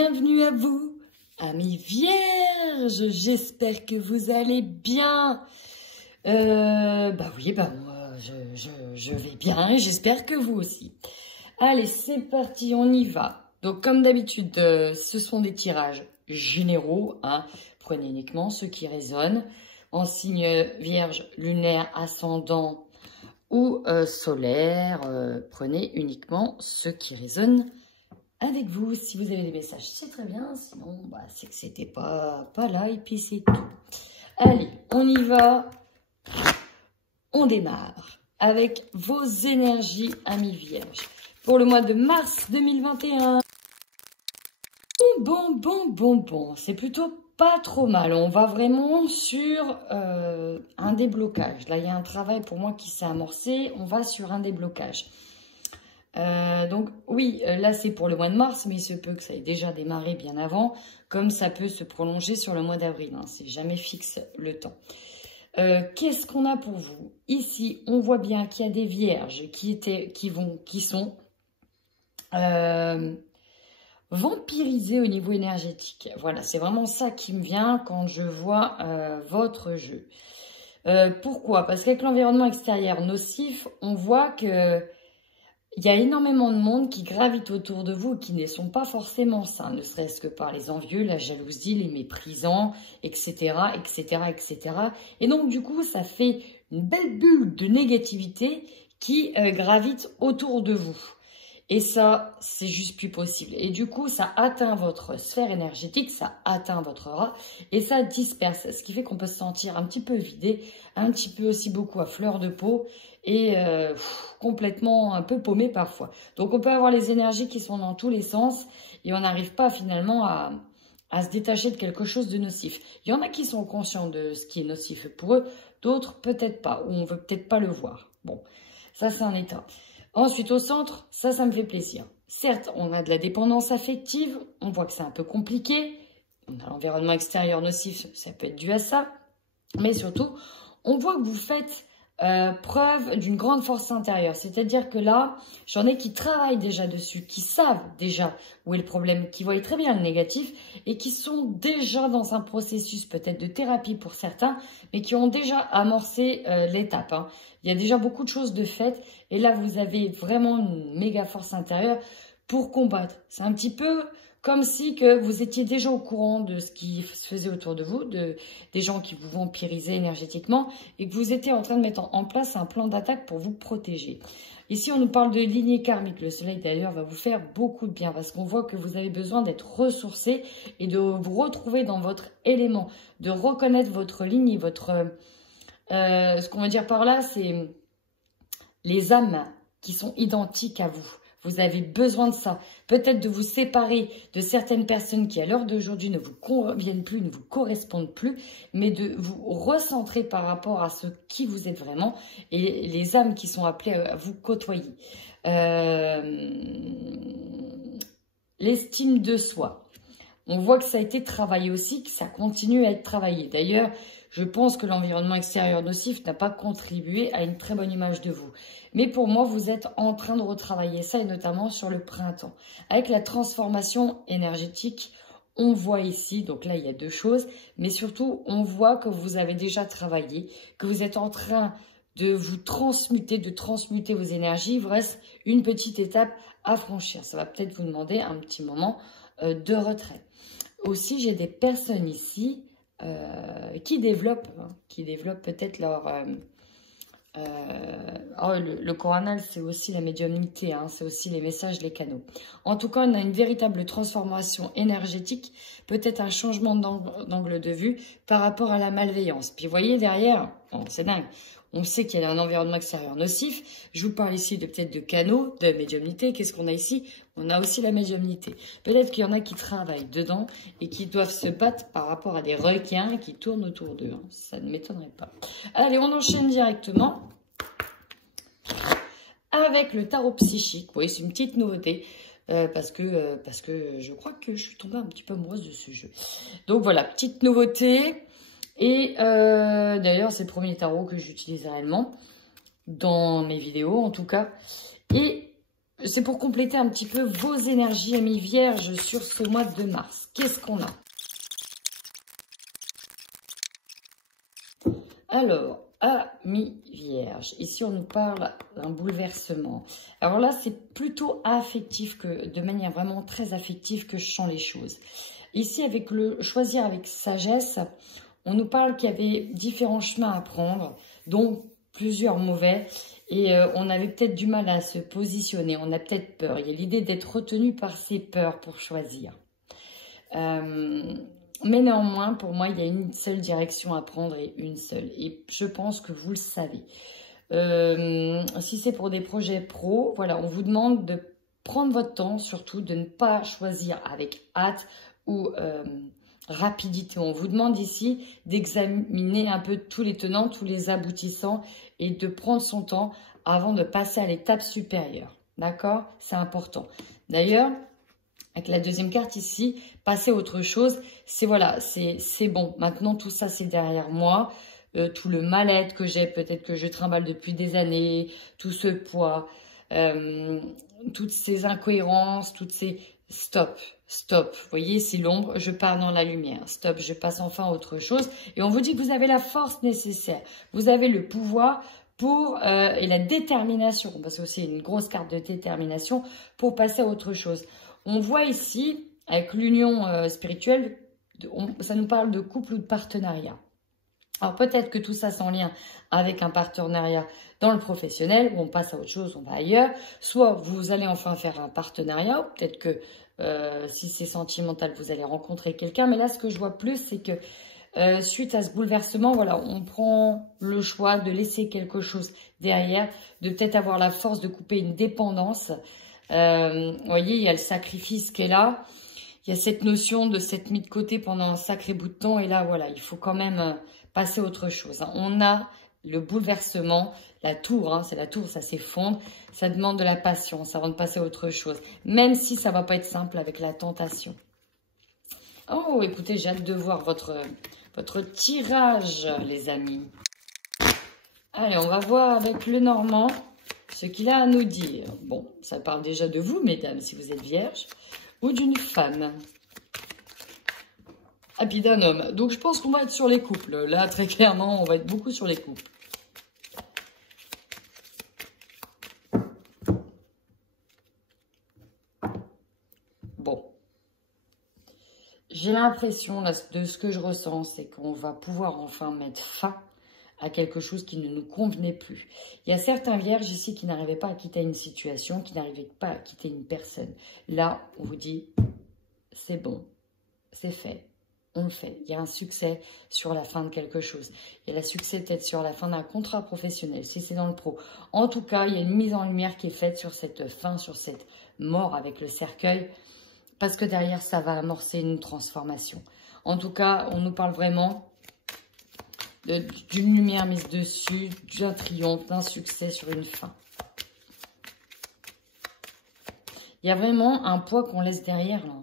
Bienvenue à vous, amis vierges, j'espère que vous allez bien. Moi, je vais bien et j'espère que vous aussi. Allez, c'est parti, on y va. Donc, comme d'habitude, ce sont des tirages généraux, hein. Prenez uniquement ceux qui résonnent en signe vierge, lunaire, ascendant ou solaire. Prenez uniquement ceux qui résonnent avec vous. Si vous avez des messages, c'est très bien. Sinon, c'est que c'était pas là et puis c'est tout. Allez, on y va. On démarre avec vos énergies, amis vierges, pour le mois de mars 2021. Bon. C'est plutôt pas trop mal. On va vraiment sur un déblocage. Là, il y a un travail pour moi qui s'est amorcé. On va sur un déblocage. Donc oui, là c'est pour le mois de mars, mais il se peut que ça ait déjà démarré bien avant, comme ça peut se prolonger sur le mois d'avril, hein, c'est jamais fixe le temps. Qu'est-ce qu'on a pour vous? Ici, on voit bien qu'il y a des vierges qui sont vampirisées au niveau énergétique. Voilà, c'est vraiment ça qui me vient quand je vois votre jeu. Pourquoi? Parce qu'avec l'environnement extérieur nocif, on voit que il y a énormément de monde qui gravite autour de vous et qui ne sont pas forcément sains, ne serait-ce que par les envieux, la jalousie, les méprisants, etc., etc. Et donc, du coup, ça fait une belle bulle de négativité qui gravite autour de vous. Et ça, c'est juste plus possible. Et du coup, ça atteint votre sphère énergétique, ça atteint votre aura et ça disperse. Ce qui fait qu'on peut se sentir un petit peu vidé, un petit peu aussi beaucoup à fleur de peau et complètement un peu paumé parfois. Donc, on peut avoir les énergies qui sont dans tous les sens et on n'arrive pas finalement à se détacher de quelque chose de nocif. Il y en a qui sont conscients de ce qui est nocif pour eux, d'autres peut-être pas, ou on veut peut-être pas le voir. Bon, ça c'est un état. Ensuite, au centre, ça me fait plaisir. Certes, on a de la dépendance affective, on voit que c'est un peu compliqué. On a l'environnement extérieur nocif, ça peut être dû à ça. Mais surtout, on voit que vous faites preuve d'une grande force intérieure. C'est-à-dire que là, j'en ai qui travaillent déjà dessus, qui savent déjà où est le problème, qui voient très bien le négatif et qui sont déjà dans un processus peut-être de thérapie pour certains, mais qui ont déjà amorcé l'étape, hein. Il y a déjà beaucoup de choses de faites et là, vous avez vraiment une méga force intérieure pour combattre. C'est un petit peu comme si que vous étiez déjà au courant de ce qui se faisait autour de vous, des gens qui vous vampirisaient énergétiquement et que vous étiez en train de mettre en place un plan d'attaque pour vous protéger. Ici, on nous parle de lignée karmique. Le soleil, d'ailleurs, va vous faire beaucoup de bien parce qu'on voit que vous avez besoin d'être ressourcé et de vous retrouver dans votre élément, de reconnaître votre lignée, votre... ce qu'on va dire par là, c'est les âmes qui sont identiques à vous. Vous avez besoin de ça. Peut-être de vous séparer de certaines personnes qui, à l'heure d'aujourd'hui, ne vous conviennent plus, ne vous correspondent plus, mais de vous recentrer par rapport à ce qui vous êtes vraiment et les âmes qui sont appelées à vous côtoyer. L'estime de soi. On voit que ça a été travaillé aussi, que ça continue à être travaillé. D'ailleurs, je pense que l'environnement extérieur nocif n'a pas contribué à une très bonne image de vous. Mais pour moi, vous êtes en train de retravailler ça, et notamment sur le printemps. Avec la transformation énergétique, on voit ici, donc là, il y a deux choses, mais surtout, on voit que vous avez déjà travaillé, que vous êtes en train de vous transmuter, de transmuter vos énergies. Il vous reste une petite étape à franchir. Ça va peut-être vous demander un petit moment de retrait. Aussi, j'ai des personnes ici qui développent peut-être leur... le coronal, c'est aussi la médiumnité, hein, c'est aussi les messages, les canaux. En tout cas, on a une véritable transformation énergétique, peut-être un changement d'angle de vue par rapport à la malveillance. Puis vous voyez derrière, bon, c'est dingue, on sait qu'il y a un environnement extérieur nocif. Je vous parle ici peut-être de canaux, de médiumnité. Qu'est-ce qu'on a ici? On a aussi la médiumnité. Peut-être qu'il y en a qui travaillent dedans et qui doivent se battre par rapport à des requins qui tournent autour d'eux, hein. Ça ne m'étonnerait pas. Allez, on enchaîne directement avec le tarot psychique. Oui, c'est une petite nouveauté. Parce que je crois que je suis tombée un petit peu amoureuse de ce jeu. Donc voilà, petite nouveauté. Et d'ailleurs, c'est le premier tarot que j'utilise réellement, dans mes vidéos en tout cas. Et C'est pour compléter un petit peu vos énergies, amis vierges, sur ce mois de mars. Qu'est-ce qu'on a? Alors, amis vierges, ici on nous parle d'un bouleversement. Alors là, c'est plutôt affectif, que de manière vraiment très affective que je sens les choses. Ici, avec le choisir avec sagesse, on nous parle qu'il y avait différents chemins à prendre, dont plusieurs mauvais. Et on avait peut-être du mal à se positionner, on a peut-être peur. Il y a l'idée d'être retenu par ses peurs pour choisir. Mais néanmoins, pour moi, il y a une seule direction à prendre et une seule. Et je pense que vous le savez. Si c'est pour des projets pro, voilà, on vous demande de prendre votre temps, surtout de ne pas choisir avec hâte ou rapidité. On vous demande ici d'examiner un peu tous les tenants, tous les aboutissants et de prendre son temps avant de passer à l'étape supérieure. D'accord? C'est important. D'ailleurs, avec la deuxième carte ici, passer à autre chose, c'est voilà, c'est bon. Maintenant, tout ça, c'est derrière moi. Tout le mal-être que j'ai, peut-être que je trimballe depuis des années, tout ce poids, toutes ces incohérences, toutes ces... Stop, stop. Vous voyez, c'est l'ombre, je pars dans la lumière. Stop, je passe enfin à autre chose. Et on vous dit que vous avez la force nécessaire. Vous avez le pouvoir pour et la détermination, parce que c'est une grosse carte de détermination, pour passer à autre chose. On voit ici, avec l'union spirituelle, ça nous parle de couple ou de partenariat. Alors peut-être que tout ça c'est en lien avec un partenariat dans le professionnel, où on passe à autre chose, on va ailleurs. Soit vous allez enfin faire un partenariat, ou peut-être que si c'est sentimental, vous allez rencontrer quelqu'un. Mais là, ce que je vois plus, c'est que suite à ce bouleversement, voilà, on prend le choix de laisser quelque chose derrière, de peut-être avoir la force de couper une dépendance. Vous voyez, il y a le sacrifice qui est là. Il y a cette notion de s'être mis de côté pendant un sacré bout de temps. Et là, voilà, il faut quand même passer à autre chose. On a le bouleversement, la tour, hein, c'est la tour, ça s'effondre. Ça demande de la patience avant de passer à autre chose. Même si ça va pas être simple avec la tentation. Oh, écoutez, j'ai hâte de voir votre tirage, les amis. Allez, on va voir avec le Normand ce qu'il a à nous dire. Bon, ça parle déjà de vous, mesdames, si vous êtes vierge, ou d'une femme. Ah, puis d'un homme. Donc, je pense qu'on va être sur les couples. Là, très clairement, on va être beaucoup sur les couples. Bon. J'ai l'impression, là, de ce que je ressens, c'est qu'on va pouvoir enfin mettre fin à quelque chose qui ne nous convenait plus. Il y a certains vierges ici qui n'arrivaient pas à quitter une situation, qui n'arrivaient pas à quitter une personne. Là, on vous dit, c'est bon, c'est fait. On le fait. Il y a un succès sur la fin de quelque chose. Il y a le succès peut-être sur la fin d'un contrat professionnel, si c'est dans le pro. En tout cas, il y a une mise en lumière qui est faite sur cette fin, sur cette mort avec le cercueil, parce que derrière, ça va amorcer une transformation. En tout cas, on nous parle vraiment d'une lumière mise dessus, d'un triomphe, d'un succès sur une fin. Il y a vraiment un poids qu'on laisse derrière, là.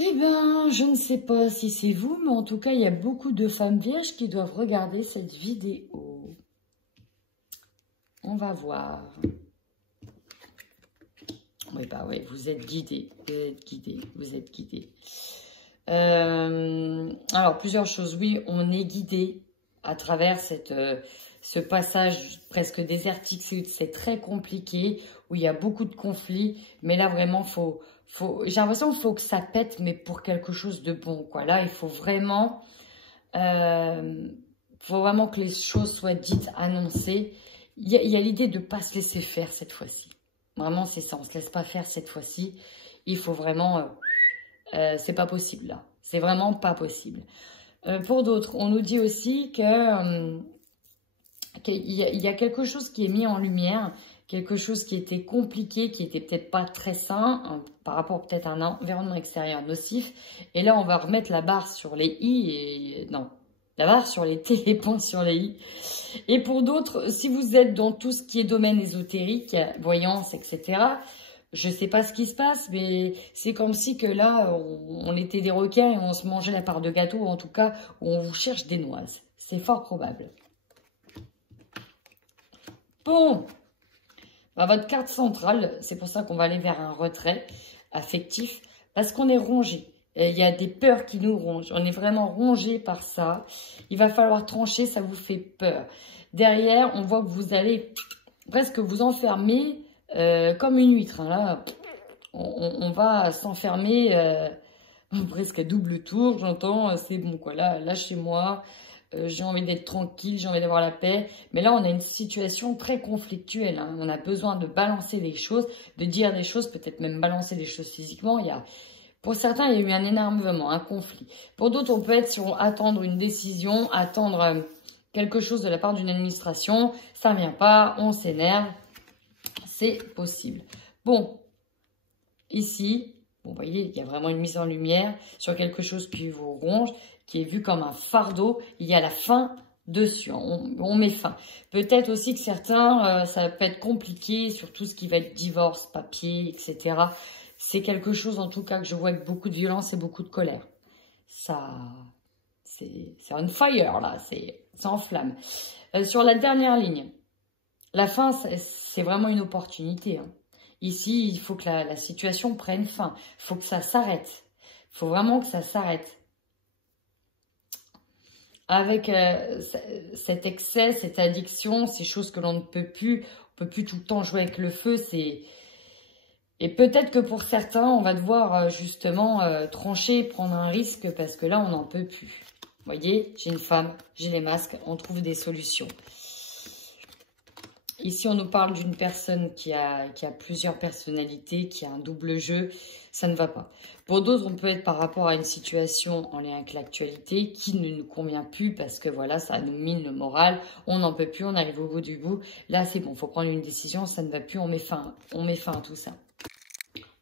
Eh bien, je ne sais pas si c'est vous, mais en tout cas, il y a beaucoup de femmes vierges qui doivent regarder cette vidéo. On va voir. Oui, bah oui, vous êtes guidés, vous êtes guidés, vous êtes guidés. Alors, plusieurs choses. Oui, on est guidé à travers ce passage presque désertique. C'est très compliqué, où il y a beaucoup de conflits. Mais là, vraiment, j'ai l'impression qu'il faut que ça pète, mais pour quelque chose de bon, quoi. Là, il faut vraiment que les choses soient dites, annoncées. Il y a l'idée de ne pas se laisser faire cette fois-ci. Vraiment, c'est ça. On ne se laisse pas faire cette fois-ci. Il faut vraiment... c'est pas possible, là. C'est vraiment pas possible. Pour d'autres, on nous dit aussi qu'il y a quelque chose qui est mis en lumière, quelque chose qui était compliqué, qui était peut-être pas très sain, par rapport peut-être à un environnement extérieur nocif. Et là, on va remettre la barre sur les i et... Non, la barre sur les t, les points sur les i. Et pour d'autres, si vous êtes dans tout ce qui est domaine ésotérique, voyance, etc., je sais pas ce qui se passe, mais c'est comme si que là, on était des requins et on se mangeait la part de gâteau, ou en tout cas, on vous cherche des noises. C'est fort probable. Bon, Bah, votre carte centrale, c'est pour ça qu'on va aller vers un retrait affectif, parce qu'on est rongé. Et il y a des peurs qui nous rongent. On est vraiment rongé par ça. Il va falloir trancher, ça vous fait peur. Derrière, on voit que vous allez presque vous enfermer comme une huître. Hein. Là, on va s'enfermer presque à double tour. J'entends, c'est bon quoi. Là, lâchez-moi. J'ai envie d'être tranquille, j'ai envie d'avoir la paix. Mais là, on a une situation très conflictuelle. Hein. On a besoin de balancer les choses, de dire des choses, peut-être même balancer des choses physiquement. Pour certains, il y a eu un énervement, un conflit. Pour d'autres, on peut être sur attendre une décision, attendre quelque chose de la part d'une administration. Ça ne vient pas, on s'énerve. C'est possible. Bon, ici, vous voyez, il y a vraiment une mise en lumière sur quelque chose qui vous ronge, qui est vu comme un fardeau. Il y a la fin dessus, on met fin. Peut-être aussi que certains, ça peut être compliqué sur tout ce qui va être divorce, papier, etc. C'est quelque chose en tout cas que je vois avec beaucoup de violence et beaucoup de colère. Ça, c'est on fire là, c'est en flamme. Sur la dernière ligne, la fin, c'est vraiment une opportunité. Hein. Ici, il faut que la situation prenne fin. Il faut que ça s'arrête. Il faut vraiment que ça s'arrête. Avec cet excès, cette addiction, ces choses que l'on ne peut plus, on ne peut plus tout le temps jouer avec le feu. Et peut-être que pour certains, on va devoir justement trancher, prendre un risque parce que là, on n'en peut plus. Vous voyez, j'ai une femme, j'ai les masques, on trouve des solutions. Ici, on nous parle d'une personne qui a plusieurs personnalités, qui a un double jeu. Ça ne va pas. Pour d'autres, on peut être par rapport à une situation en lien avec l'actualité qui ne nous convient plus parce que voilà, ça nous mine le moral. On n'en peut plus, on arrive au bout du bout. Là, c'est bon, il faut prendre une décision, ça ne va plus, on met fin à tout ça.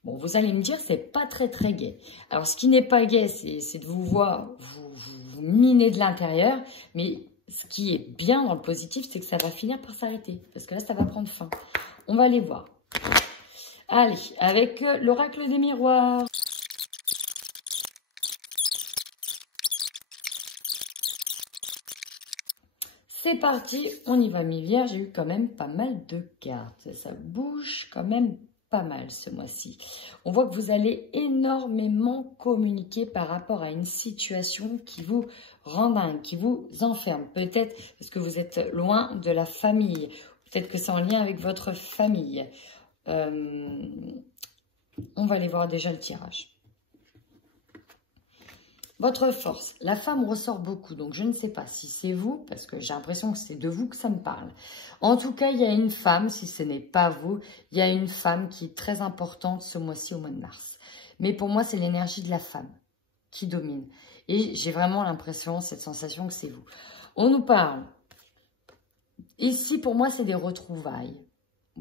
Bon, vous allez me dire, c'est pas très gai. Alors, ce qui n'est pas gai, c'est de vous voir vous miner de l'intérieur, mais ce qui est bien dans le positif, c'est que ça va finir par s'arrêter. Parce que là, ça va prendre fin. On va aller voir. Allez, avec l'oracle des miroirs. C'est parti, on y va mi-vierge. J'ai eu quand même pas mal de cartes. Ça bouge quand même pas mal ce mois-ci. On voit que vous allez énormément communiquer par rapport à une situation qui vous rend dingue, qui vous enferme. Peut-être parce que vous êtes loin de la famille. Peut-être que c'est en lien avec votre famille. On va aller voir déjà le tirage. Votre force, la femme ressort beaucoup, donc je ne sais pas si c'est vous, parce que j'ai l'impression que c'est de vous que ça me parle. En tout cas, il y a une femme, si ce n'est pas vous, il y a une femme qui est très importante ce mois-ci au mois de mars. Mais pour moi, c'est l'énergie de la femme qui domine. Et j'ai vraiment l'impression, cette sensation que c'est vous. On nous parle, ici pour moi, c'est des retrouvailles.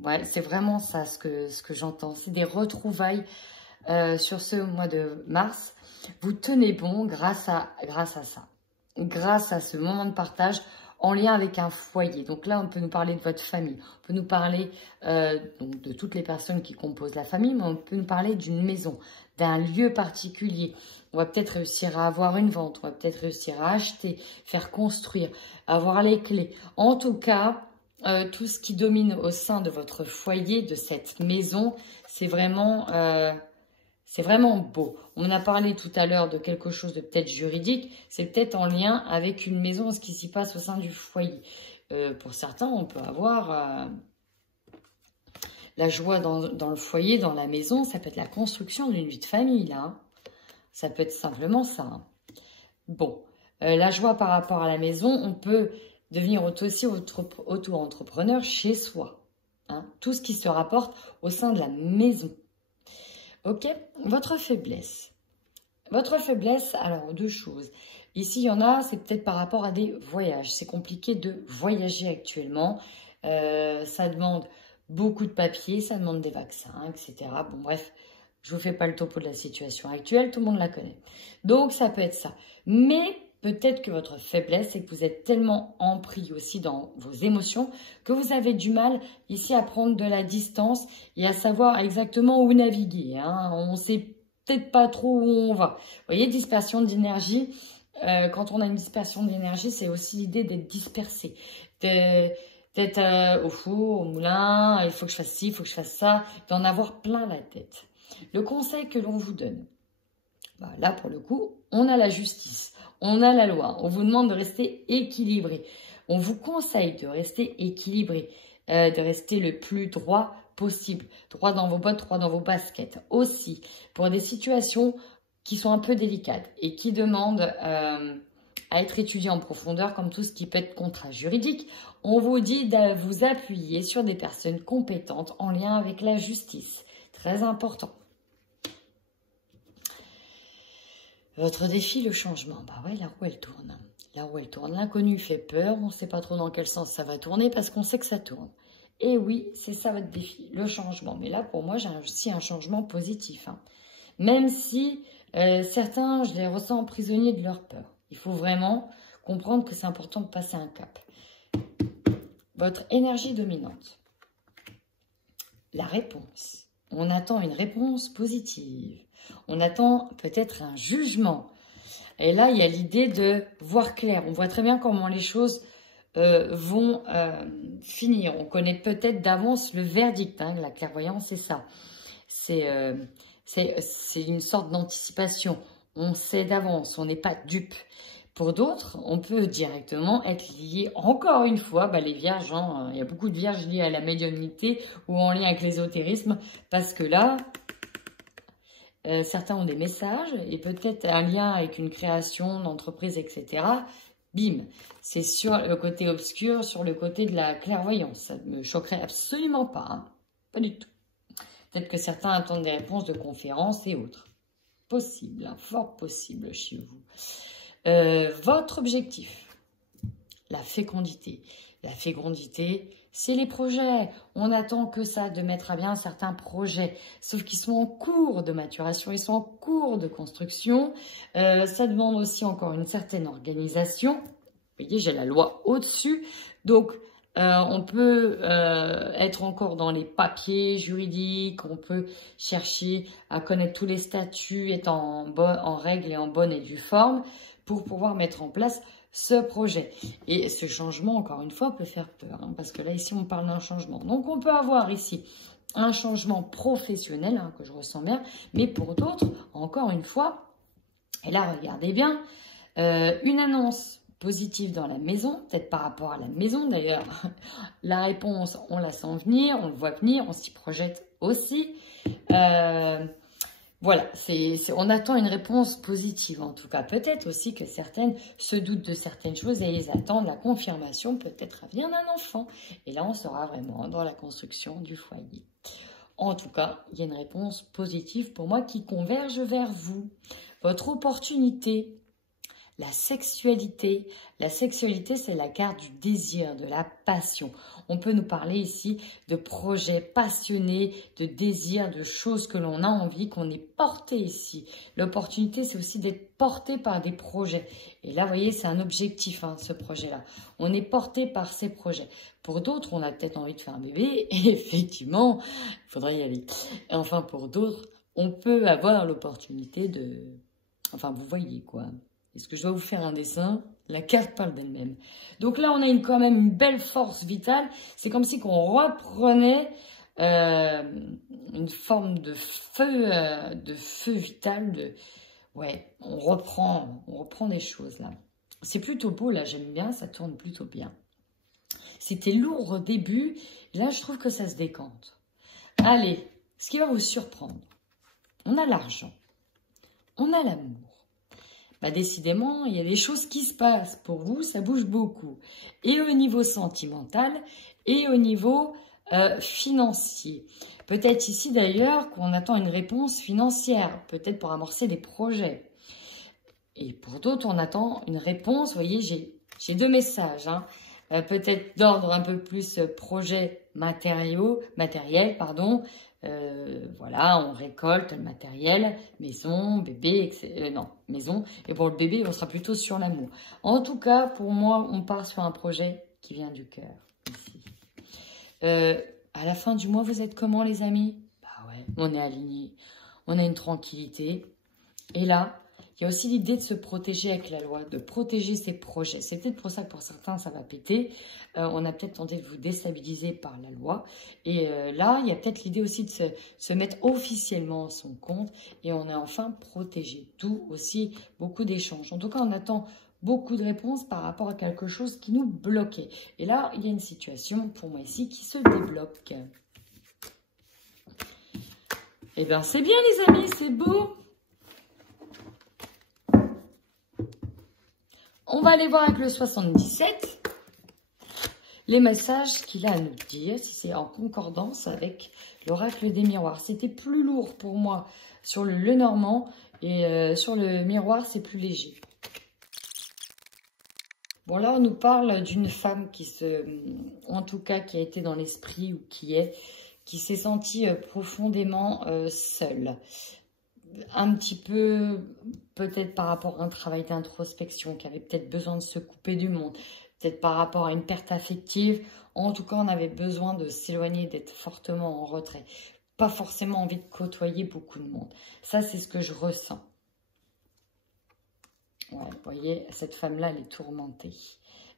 Ouais, c'est vraiment ça ce que j'entends, c'est des retrouvailles sur ce mois de mars. Vous tenez bon grâce à ça, grâce à ce moment de partage en lien avec un foyer. Donc là, on peut nous parler de votre famille, on peut nous parler donc de toutes les personnes qui composent la famille, mais on peut nous parler d'une maison, d'un lieu particulier. On va peut-être réussir à avoir une vente, on va peut-être réussir à acheter, faire construire, avoir les clés. En tout cas, tout ce qui domine au sein de votre foyer, de cette maison, c'est vraiment beau. On a parlé tout à l'heure de quelque chose de peut-être juridique. C'est peut-être en lien avec une maison, ce qui s'y passe au sein du foyer. Pour certains, on peut avoir la joie dans le foyer, dans la maison. Ça peut être la construction d'une vie de famille, là. Ça peut être simplement ça. Hein. Bon, la joie par rapport à la maison, on peut devenir aussi auto-entrepreneur chez soi. Hein. Tout ce qui se rapporte au sein de la maison. Ok, votre faiblesse. Votre faiblesse, alors deux choses. Ici, il y en a, c'est peut-être par rapport à des voyages. C'est compliqué de voyager actuellement. Ça demande beaucoup de papiers, ça demande des vaccins, etc. Bon, bref, je ne vous fais pas le topo de la situation actuelle, tout le monde la connaît. Donc, ça peut être ça. Mais peut-être que votre faiblesse, c'est que vous êtes tellement empris aussi dans vos émotions que vous avez du mal ici à prendre de la distance et à savoir exactement où naviguer. Hein. On ne sait peut-être pas trop où on va. Vous voyez, dispersion d'énergie. Quand on a une dispersion d'énergie, c'est aussi l'idée d'être dispersé, Peut-être au four, au moulin, il faut que je fasse ci, il faut que je fasse ça, d'en avoir plein la tête. Le conseil que l'on vous donne, bah là pour le coup, on a la justice, on a la loi, on vous demande de rester équilibré. On vous conseille de rester équilibré, de rester le plus droit possible. Droit dans vos bottes, droit dans vos baskets. Aussi, pour des situations qui sont un peu délicates et qui demandent à être étudiées en profondeur, comme tout ce qui peut être contrat juridique, on vous dit de vous appuyer sur des personnes compétentes en lien avec la justice. Très important. Votre défi, le changement. Bah ouais, la roue, elle tourne. La roue, elle tourne. L'inconnu fait peur. On ne sait pas trop dans quel sens ça va tourner parce qu'on sait que ça tourne. Et oui, c'est ça votre défi, le changement. Mais là, pour moi, j'ai aussi un changement positif. Hein. Même si certains, je les ressens prisonniers de leur peur. Il faut vraiment comprendre que c'est important de passer un cap. Votre énergie dominante. La réponse. On attend une réponse positive. On attend peut-être un jugement. Et là, il y a l'idée de voir clair. On voit très bien comment les choses vont finir. On connaît peut-être d'avance le verdict. Hein, la clairvoyance, c'est ça. C'est une sorte d'anticipation. On sait d'avance, on n'est pas dupe. Pour d'autres, on peut directement être lié, encore une fois, bah les vierges, hein, il y a beaucoup de vierges liées à la médiumnité ou en lien avec l'ésotérisme, parce que là, certains ont des messages et peut-être un lien avec une création d'entreprise, etc. Bim, c'est sur le côté obscur, sur le côté de la clairvoyance. Ça ne me choquerait absolument pas, hein, pas du tout. Peut-être que certains attendent des réponses de conférences et autres. Possible, hein, fort possible chez vous. Votre objectif, la fécondité. La fécondité, c'est les projets. On attend que ça, de mettre à bien certains projets. Sauf qu'ils sont en cours de maturation, ils sont en cours de construction. Ça demande aussi encore une certaine organisation. Vous voyez, j'ai la loi au-dessus. Donc, on peut être encore dans les papiers juridiques, on peut chercher à connaître tous les statuts, être en règle et en bonne et due forme pour pouvoir mettre en place ce projet. Et ce changement, encore une fois, peut faire peur, hein, parce que là, ici, on parle d'un changement. Donc, on peut avoir ici un changement professionnel, hein, que je ressens bien, mais pour d'autres, encore une fois, et là, regardez bien, une annonce positive dans la maison, peut-être par rapport à la maison d'ailleurs. La réponse, on la sent venir, on le voit venir, on s'y projette aussi. Voilà, on attend une réponse positive en tout cas. Peut-être aussi que certaines se doutent de certaines choses et ils attendent la confirmation, peut-être vient d'un enfant. Et là, on sera vraiment dans la construction du foyer. En tout cas, il y a une réponse positive pour moi qui converge vers vous. Votre opportunité. La sexualité, c'est la carte du désir, de la passion. On peut nous parler ici de projets passionnés, de désirs, de choses que l'on a envie, qu'on est porté ici. L'opportunité, c'est aussi d'être porté par des projets. Et là, vous voyez, c'est un objectif, hein, ce projet-là. On est porté par ces projets. Pour d'autres, on a peut-être envie de faire un bébé. Et effectivement, il faudrait y aller. Enfin, pour d'autres, on peut avoir l'opportunité de... Enfin, vous voyez quoi. Est-ce que je dois vous faire un dessin? La carte parle d'elle-même. Donc là, on a quand même une belle force vitale. C'est comme si qu'on reprenait une forme de feu vital. Ouais, on reprend des choses là. C'est plutôt beau là, j'aime bien, ça tourne plutôt bien. C'était lourd au début. Là, je trouve que ça se décante. Allez, ce qui va vous surprendre. On a l'argent. On a l'amour. Bah, décidément, il y a des choses qui se passent. Pour vous, ça bouge beaucoup. Et au niveau sentimental et au niveau financier. Peut-être ici d'ailleurs qu'on attend une réponse financière, peut-être pour amorcer des projets. Et pour d'autres, on attend une réponse. Vous voyez, j'ai deux messages. Hein. Peut-être d'ordre un peu plus projet matériel, pardon. Voilà, on récolte le matériel, maison, bébé, etc. Non, maison. Et pour le bébé, on sera plutôt sur l'amour. En tout cas, pour moi, on part sur un projet qui vient du cœur. Ici. À la fin du mois, vous êtes comment, les amis? Bah ouais, on est alignés. On a une tranquillité. Et là, il Il y a aussi l'idée de se protéger avec la loi, de protéger ses projets. C'est peut-être pour ça que pour certains, ça va péter. On a peut-être tenté de vous déstabiliser par la loi. Et là, il y a peut-être l'idée aussi de se mettre officiellement à son compte. Et on est enfin protégé. D'où aussi beaucoup d'échanges. En tout cas, on attend beaucoup de réponses par rapport à quelque chose qui nous bloquait. Et là, il y a une situation, pour moi ici, qui se débloque. Eh bien, c'est bien, les amis, c'est beau. On va aller voir avec le 77 les messages qu'il a à nous dire, si c'est en concordance avec l'oracle des miroirs. C'était plus lourd pour moi sur le Lenormand et sur le miroir, c'est plus léger. Bon, là, on nous parle d'une femme en tout cas, qui a été dans l'esprit ou qui s'est sentie profondément seule. Un petit peu, peut-être par rapport à un travail d'introspection, qui avait peut-être besoin de se couper du monde, peut-être par rapport à une perte affective. En tout cas, on avait besoin de s'éloigner, d'être fortement en retrait. Pas forcément envie de côtoyer beaucoup de monde. Ça, c'est ce que je ressens. Ouais, vous voyez, cette femme-là, elle est tourmentée.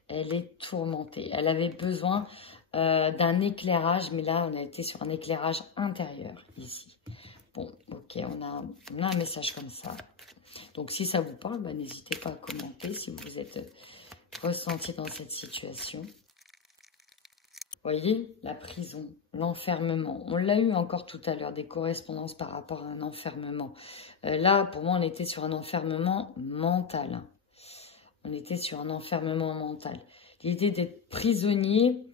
Elle est tourmentée. Elle avait besoin d'un éclairage, mais là, on a été sur un éclairage intérieur, ici. Bon, ok, on a un message comme ça. Donc, si ça vous parle, bah, n'hésitez pas à commenter si vous êtes ressenti dans cette situation. Vous voyez, la prison, l'enfermement. On l'a eu encore tout à l'heure, des correspondances par rapport à un enfermement. Là, pour moi, on était sur un enfermement mental. On était sur un enfermement mental. L'idée d'être prisonnier,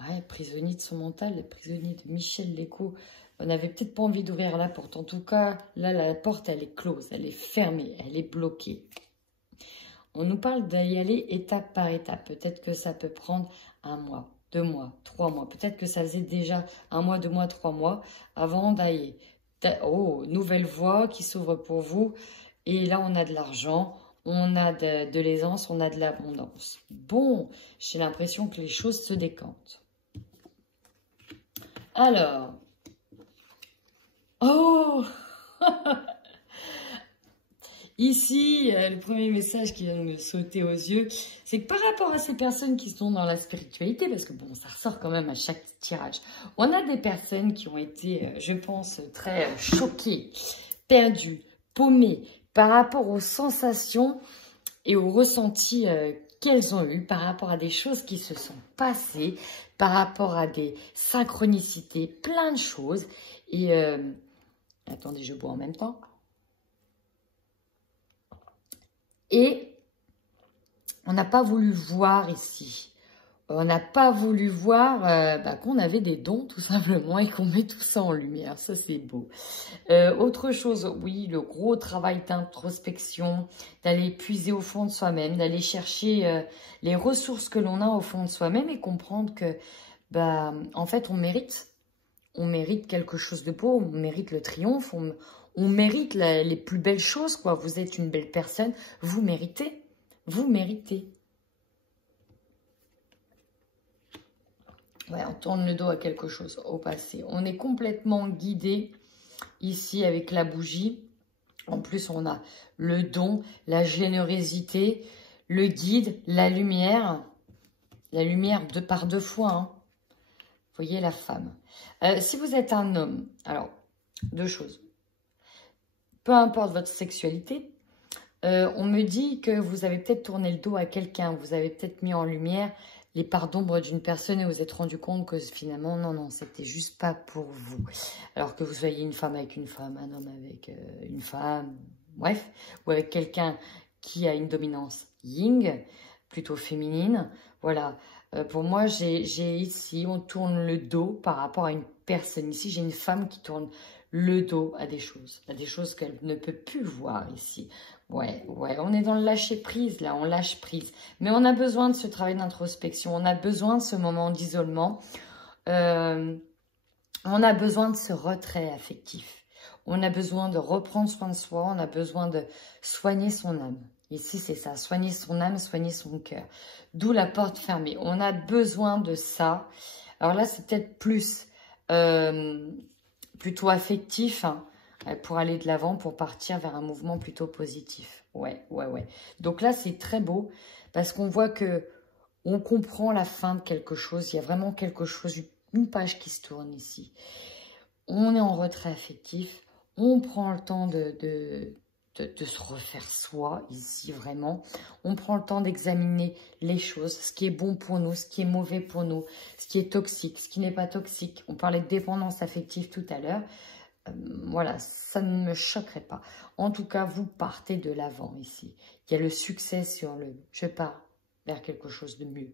ouais, prisonnier de son mental, prisonnier de Michel Lécaud. On n'avait peut-être pas envie d'ouvrir la porte. En tout cas, là, la porte, elle est close, elle est fermée, elle est bloquée. On nous parle d'y aller étape par étape. Peut-être que ça peut prendre 1 mois, 2 mois, 3 mois. Peut-être que ça faisait déjà 1 mois, 2 mois, 3 mois avant d'aller. Oh, nouvelle voie qui s'ouvre pour vous. Et là, on a de l'argent, on a de l'aisance, on a de l'abondance. Bon, j'ai l'impression que les choses se décantent. Alors, oh ici, le premier message qui vient de me sauter aux yeux, c'est que par rapport à ces personnes qui sont dans la spiritualité, parce que bon, ça ressort quand même à chaque tirage, on a des personnes qui ont été, je pense, très choquées, perdues, paumées, par rapport aux sensations et aux ressentis qu'elles ont eus, par rapport à des choses qui se sont passées, par rapport à des synchronicités, plein de choses. Et, attendez, je bois en même temps. Et on n'a pas voulu voir ici. On n'a pas voulu voir qu'on avait des dons, tout simplement, et qu'on met tout ça en lumière. Ça, c'est beau. Autre chose, oui, le gros travail d'introspection, d'aller puiser au fond de soi-même, d'aller chercher les ressources que l'on a au fond de soi-même et comprendre que, en fait, on mérite. On mérite quelque chose de beau, on mérite le triomphe, on mérite les plus belles choses, quoi. Vous êtes une belle personne, vous méritez. Vous méritez. Ouais, on tourne le dos à quelque chose au passé. On est complètement guidé ici avec la bougie. En plus, on a le don, la générosité, le guide, la lumière. La lumière par 2 fois. Hein. Vous voyez la femme. Si vous êtes un homme, alors, 2 choses. Peu importe votre sexualité, on me dit que vous avez peut-être tourné le dos à quelqu'un, vous avez peut-être mis en lumière les parts d'ombre d'une personne et vous êtes rendu compte que finalement, non, c'était juste pas pour vous. Alors que vous soyez une femme avec une femme, un homme avec une femme, bref, ou avec quelqu'un qui a une dominance yin, plutôt féminine, voilà. Pour moi, j'ai ici, on tourne le dos par rapport à une personne. Ici, j'ai une femme qui tourne le dos à des choses qu'elle ne peut plus voir ici. Ouais, on est dans le lâcher prise, là, on lâche prise. Mais on a besoin de ce travail d'introspection, on a besoin de ce moment d'isolement, on a besoin de ce retrait affectif. On a besoin de reprendre soin de soi, on a besoin de soigner son âme. Ici, c'est ça, soigner son âme, soigner son cœur. D'où la porte fermée. On a besoin de ça. Alors là, c'est peut-être plus, plutôt affectif, hein, pour aller de l'avant, pour partir vers un mouvement plutôt positif. Ouais. Donc là, c'est très beau parce qu'on voit que on comprend la fin de quelque chose. Il y a vraiment quelque chose, une page qui se tourne ici. On est en retrait affectif. On prend le temps de se refaire soi, ici, vraiment. On prend le temps d'examiner les choses, ce qui est bon pour nous, ce qui est mauvais pour nous, ce qui est toxique, ce qui n'est pas toxique. On parlait de dépendance affective tout à l'heure. Voilà, ça ne me choquerait pas. En tout cas, vous partez de l'avant ici. Il y a le succès sur le « je pars vers quelque chose de mieux ».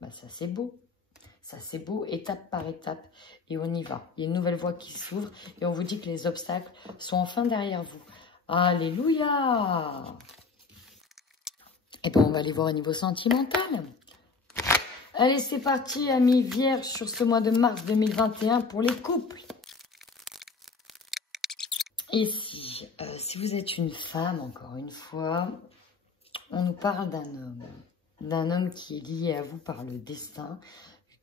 Ben, ça, c'est beau. Ça, c'est beau, étape par étape. Et on y va. Il y a une nouvelle voie qui s'ouvre et on vous dit que les obstacles sont enfin derrière vous. Alléluia! Et bien, on va aller voir au niveau sentimental. Allez, c'est parti, amis vierges, sur ce mois de mars 2021 pour les couples. Et si vous êtes une femme, encore une fois, on nous parle d'un homme qui est lié à vous par le destin,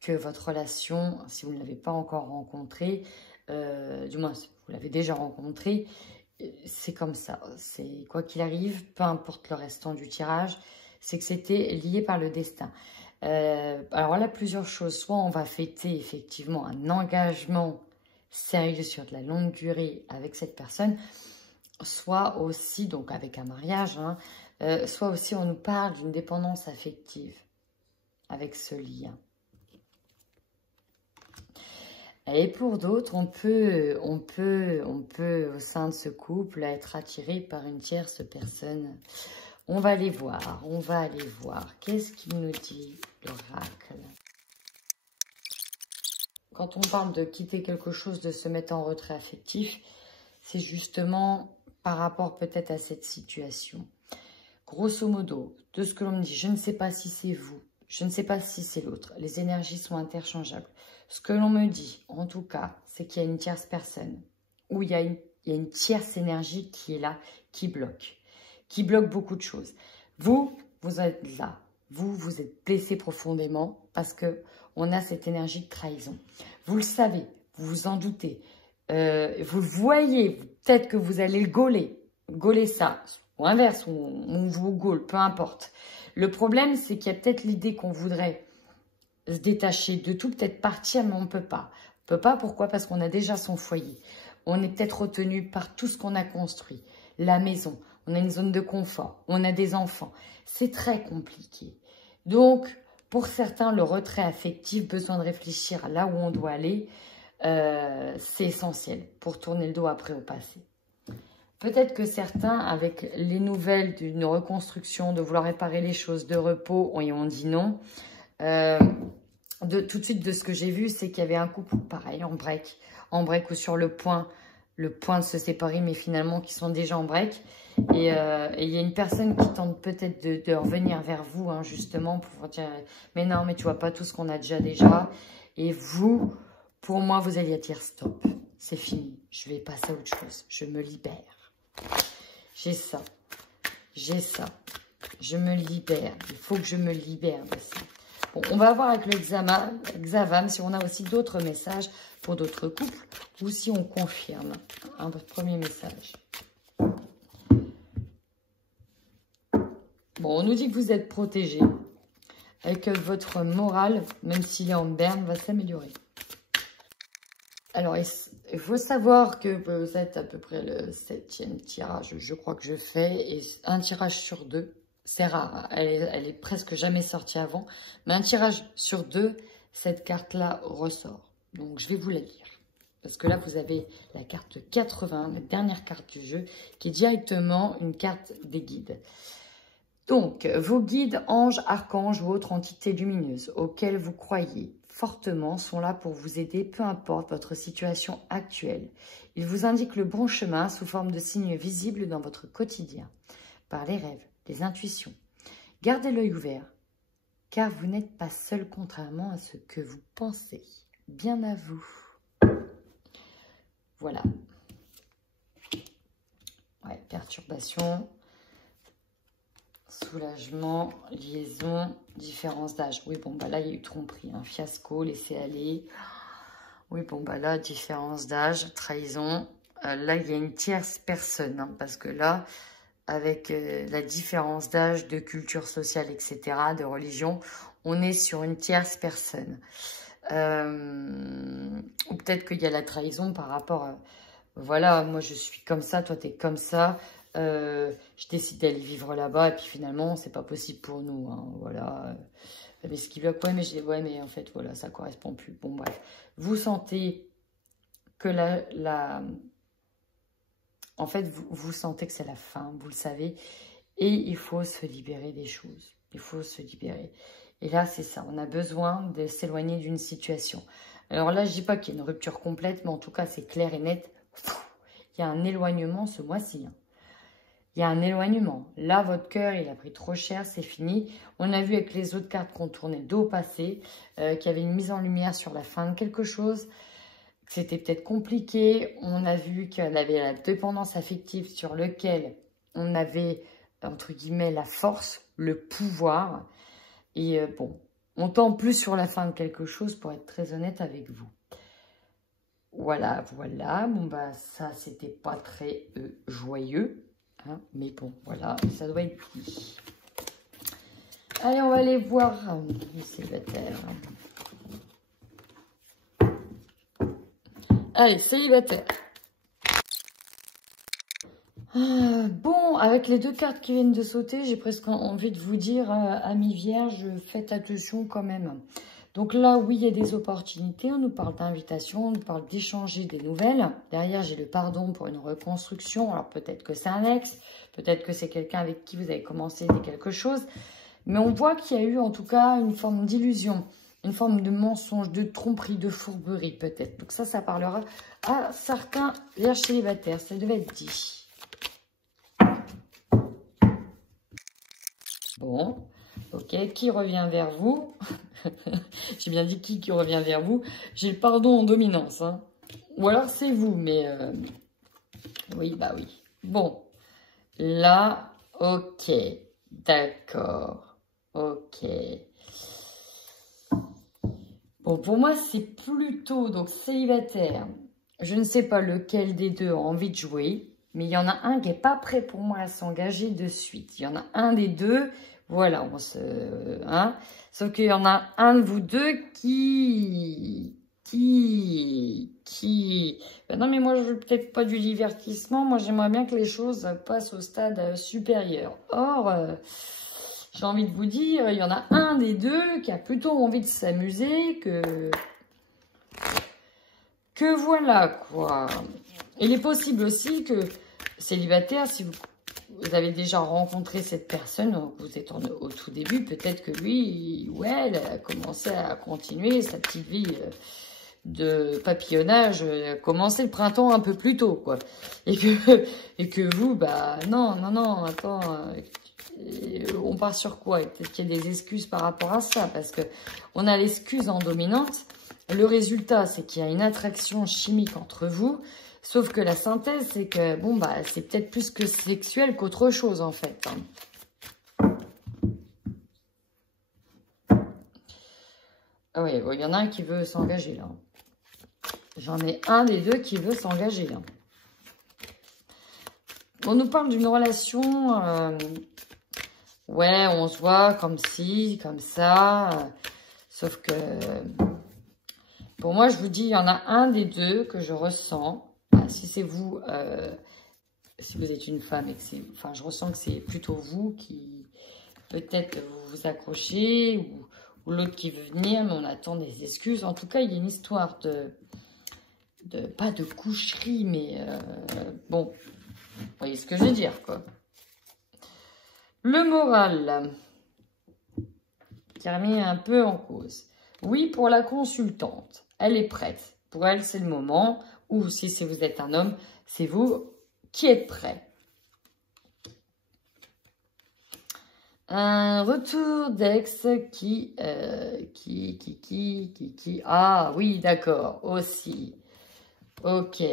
que votre relation, si vous ne l'avez pas encore rencontré, du moins si vous l'avez déjà rencontré, c'est comme ça. C'est quoi qu'il arrive, peu importe le restant du tirage, c'est que c'était lié par le destin. Alors là, plusieurs choses. Soit on va fêter effectivement un engagement sérieux sur de la longue durée avec cette personne, soit aussi, donc avec un mariage, hein, soit aussi on nous parle d'une dépendance affective avec ce lien. Et pour d'autres, on peut au sein de ce couple être attiré par une tierce personne. On va aller voir, Qu'est-ce qu'il nous dit, l'oracle? Quand on parle de quitter quelque chose, de se mettre en retrait affectif, c'est justement par rapport peut-être à cette situation. Grosso modo, de ce que l'on me dit, je ne sais pas si c'est vous, je ne sais pas si c'est l'autre. Les énergies sont interchangeables. Ce que l'on me dit, en tout cas, c'est qu'il y a une tierce personne, ou il y a une tierce énergie qui est là, qui bloque beaucoup de choses. Vous êtes là. Vous êtes blessé profondément parce que on a cette énergie de trahison. Vous le savez, vous vous en doutez. Vous le voyez, peut-être que vous allez le gauler ça, ou inverse, on vous gaule, peu importe. Le problème, c'est qu'il y a peut-être l'idée qu'on voudrait se détacher de tout, peut-être partir, mais on ne peut pas. On ne peut pas, pourquoi? Parce qu'on a déjà son foyer. On est peut-être retenu par tout ce qu'on a construit. La maison, on a une zone de confort, on a des enfants. C'est très compliqué. Donc, pour certains, le retrait affectif, besoin de réfléchir à là où on doit aller, c'est essentiel pour tourner le dos après au passé. Peut-être que certains, avec les nouvelles d'une reconstruction, de vouloir réparer les choses, de repos, et on dit non. Tout de suite, de ce que j'ai vu, c'est qu'il y avait un couple pareil, en break ou sur le point de se séparer, mais finalement qui sont déjà en break. Et il y a une personne qui tente peut-être de revenir vers vous, hein, justement, pour vous dire « Mais non, mais tu vois pas tout ce qu'on a déjà. » Et vous, pour moi, vous alliez dire « Stop, c'est fini, je vais passer à autre chose, je me libère. » J'ai ça, je me libère, il faut que je me libère de ça. Bon, on va voir avec le Xavam si on a aussi d'autres messages pour d'autres couples ou si on confirme un premier message. Bon, on nous dit que vous êtes protégé et que votre morale, même s'il est en berne, va s'améliorer. Alors, il faut savoir que vous êtes à peu près le 7e tirage, je crois que je fais, et un tirage sur 2, c'est rare, elle est presque jamais sortie avant, mais un tirage sur 2, cette carte-là ressort. Donc, je vais vous la lire. Parce que là, vous avez la carte 80, la dernière carte du jeu, qui est directement une carte des guides. Donc, vos guides, anges, archanges ou autres entités lumineuses auxquelles vous croyez fortement sont là pour vous aider, peu importe votre situation actuelle. Ils vous indiquent le bon chemin sous forme de signes visibles dans votre quotidien, par les rêves, les intuitions. Gardez l'œil ouvert, car vous n'êtes pas seul contrairement à ce que vous pensez. Bien à vous. Voilà. Ouais, perturbation. Soulagement, liaison, différence d'âge. Oui, bon, bah là, il y a eu tromperie, hein. Fiasco, laisser aller. Oui, bon, bah là, différence d'âge, trahison, là, il y a une tierce personne, hein, parce que là, avec la différence d'âge, de culture sociale, etc., de religion, on est sur une tierce personne. Ou peut-être qu'il y a la trahison par rapport à... Voilà, moi je suis comme ça, toi t'es comme ça. Je décide d'aller vivre là-bas et puis finalement c'est pas possible pour nous. Hein, voilà. Mais ce qui bloque, ouais, mais en fait voilà, ça correspond plus. Bon bref, vous sentez que en fait vous sentez que c'est la fin, vous le savez, et il faut se libérer des choses. Il faut se libérer. Et là c'est ça, on a besoin de s'éloigner d'une situation. Alors là je dis pas qu'il y a une rupture complète, mais en tout cas c'est clair et net. Il y a un éloignement ce mois-ci. Hein. Il y a un éloignement. Là, votre cœur, il a pris trop cher, c'est fini. On a vu avec les autres cartes qu'on tournait dos au passé, qu'il y avait une mise en lumière sur la fin de quelque chose, que c'était peut-être compliqué. On a vu qu'il avait la dépendance affective sur lequel on avait, entre guillemets, la force, le pouvoir. Et bon, on tend plus sur la fin de quelque chose pour être très honnête avec vous. Voilà, voilà. Bon, bah, ça, c'était pas très joyeux. Hein, mais bon, voilà, ça doit être dit. Allez, on va aller voir les célibataires. Allez, célibataire. Bon, avec les deux cartes qui viennent de sauter, j'ai presque envie de vous dire, amis vierges, faites attention quand même. Donc là, oui, il y a des opportunités. On nous parle d'invitation, on nous parle d'échanger des nouvelles. Derrière, j'ai le pardon pour une reconstruction. Alors peut-être que c'est un ex, peut-être que c'est quelqu'un avec qui vous avez commencé quelque chose. Mais on voit qu'il y a eu en tout cas une forme d'illusion, une forme de mensonge, de tromperie, de fourberie peut-être. Donc ça parlera à certains vierges célibataires. Ça devait être dit. Bon, ok, qui revient vers vous? J'ai bien dit qui revient vers vous. J'ai le pardon en dominance. Hein. Ou alors c'est vous, mais... Oui, bah oui. Bon, là, ok, d'accord, ok. Bon, pour moi, c'est plutôt, donc, célibataire. Je ne sais pas lequel des deux a envie de jouer, mais il y en a un qui n'est pas prêt pour moi à s'engager de suite. Il y en a un des deux, voilà, on se... Hein, sauf qu'il y en a un de vous deux qui... Ben non, mais moi, je veux peut-être pas du divertissement. Moi, j'aimerais bien que les choses passent au stade supérieur. Or, j'ai envie de vous dire, il y en a un des deux qui a plutôt envie de s'amuser que voilà, quoi. Il est possible aussi que, célibataire, si vous avez déjà rencontré cette personne, donc vous êtes au tout début, peut-être que lui, ouais, elle a commencé à continuer sa petite vie de papillonnage, a commencé le printemps un peu plus tôt, quoi. Et que vous, bah, non, attends, on part sur quoi? Peut-être qu'il y a des excuses par rapport à ça, parce que on a l'excuse en dominante. Le résultat, c'est qu'il y a une attraction chimique entre vous, sauf que la synthèse, c'est que, bon, bah, c'est peut-être plus que sexuel qu'autre chose, en fait. Ah oui, il y en a un qui veut s'engager, là. J'en ai un des deux qui veut s'engager, là. On nous parle d'une relation... ouais, on se voit comme ci, comme ça. Sauf que... Pour moi, je vous dis, il y en a un des deux que je ressens. Si c'est vous, si vous êtes une femme, et que c'est, enfin, je ressens que c'est plutôt vous qui, peut-être, vous accrochez, ou l'autre qui veut venir, mais on attend des excuses. En tout cas, il y a une histoire pas de coucherie, mais bon, vous voyez ce que je veux dire, quoi. Le moral, qui est remis un peu en cause. Oui, pour la consultante. Elle est prête. Pour elle, c'est le moment. Ou si vous êtes un homme, c'est vous qui êtes prêt. Un retour d'ex qui... Ah oui, d'accord, aussi. Ok.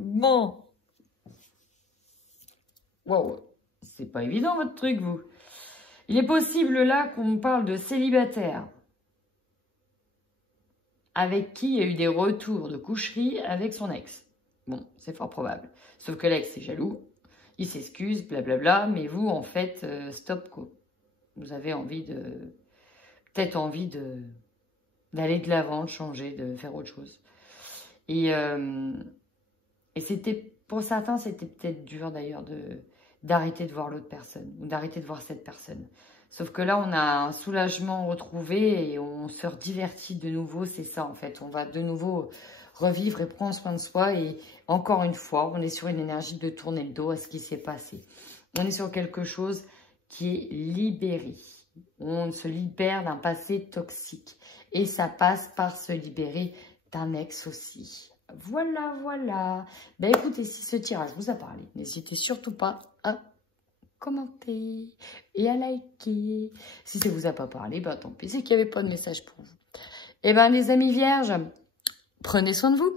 Bon. Wow, c'est pas évident votre truc, vous. Il est possible là qu'on parle de célibataire. avec qui il y a eu des retours de coucherie avec son ex. Bon, c'est fort probable. Sauf que l'ex est jaloux, il s'excuse, blablabla, mais vous, en fait, stop, quoi. Vous avez envie de... peut-être envie d'aller de l'avant, de changer, de faire autre chose. Et c'était, pour certains, c'était peut-être dur d'ailleurs d'arrêter de voir l'autre personne, ou d'arrêter de voir cette personne. Sauf que là, on a un soulagement retrouvé et on se redivertit de nouveau, c'est ça en fait. On va de nouveau revivre et prendre soin de soi. Et encore une fois, on est sur une énergie de tourner le dos à ce qui s'est passé. On est sur quelque chose qui est libéré. On se libère d'un passé toxique. Et ça passe par se libérer d'un ex aussi. Voilà, voilà. Ben écoutez, si ce tirage vous a parlé, n'hésitez surtout pas à commenter et à liker. Si ça vous a pas parlé, ben tant pis, c'est qu'il n'y avait pas de message pour vous. Et ben les amis vierges, prenez soin de vous.